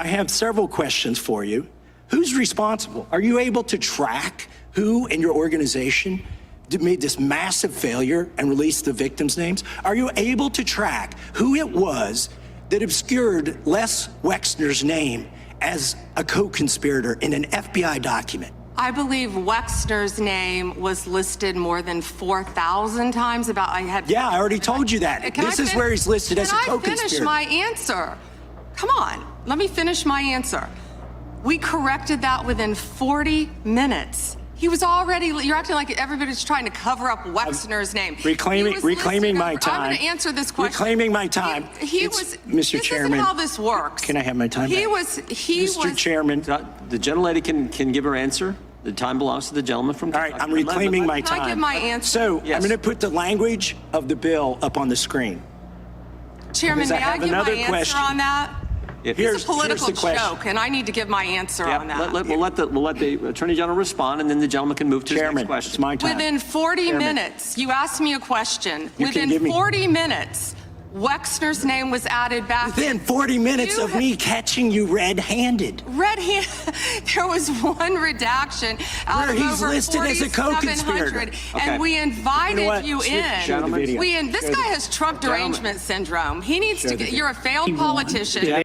I have several questions for you. Who's responsible? Are you able to track who in your organization made this massive failure and released the victims' names? Are you able to track who it was that obscured Les Wexner's name as a co-conspirator in an FBI document? I believe Wexner's name was listed more than 4,000 times. Yeah, I already told you that. This is where he's listed as a co-conspirator. Can I finish my answer? Come on, let me finish my answer. We corrected that within 40 minutes. He was already, you're acting like everybody's trying to cover up Wexner's name. Reclaiming my time. I'm going to answer this question. Reclaiming my time. Mr. Chairman. This isn't how this works. Can I have my time back? Mr. Chairman. The gentlelady can give her answer. The time belongs to the gentleman from Kentucky. All right, I'm reclaiming my time. Can I give my answer? So Yes. I'm going to put the language of the bill up on the screen. Chairman, may I give my answer on that? It's a political joke, and I need to give my answer on that. We'll let the Attorney General respond, and then the gentleman can move to his next question. It's my time. Within 40 minutes, you asked me a question. Within 40 minutes, Wexner's name was added back. Within 40 minutes of me catching you red-handed. There was one redaction out Where of he's over listed as a 4,700, and we invited you in. This guy has Trump derangement syndrome. He needs to get, you're a failed politician.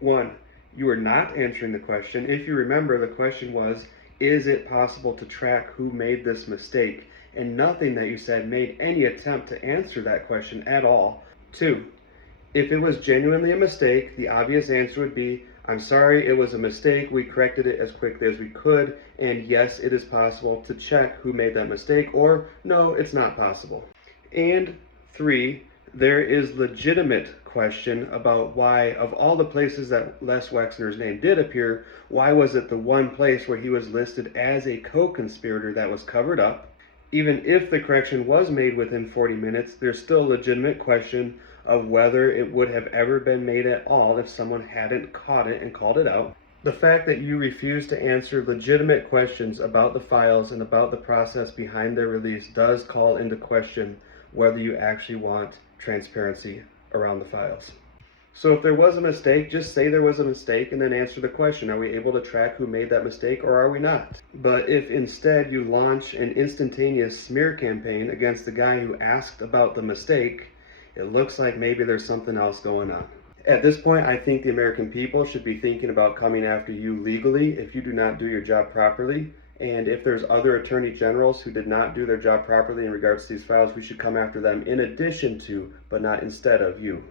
One, you are not answering the question. If you remember, the question was, is it possible to track who made this mistake? And nothing that you said made any attempt to answer that question at all. Two, if it was genuinely a mistake, the obvious answer would be, I'm sorry, it was a mistake. We corrected it as quickly as we could. And yes, it is possible to check who made that mistake, or no, it's not possible. And three, there is legitimate question about why, of all the places that Les Wexner's name did appear, why was it the one place where he was listed as a co-conspirator that was covered up? Even if the correction was made within 40 minutes, there's still a legitimate question of whether it would have ever been made at all if someone hadn't caught it and called it out. The fact that you refuse to answer legitimate questions about the files and about the process behind their release does call into question whether you actually want transparency around the files. So if there was a mistake, just say there was a mistake and then answer the question. Are we able to track who made that mistake, or are we not? But if instead you launch an instantaneous smear campaign against the guy who asked about the mistake, it looks like maybe there's something else going on. At this point, I think the American people should be thinking about coming after you legally if you do not do your job properly. And if there's other attorney generals who did not do their job properly in regards to these files, we should come after them in addition to, but not instead of you.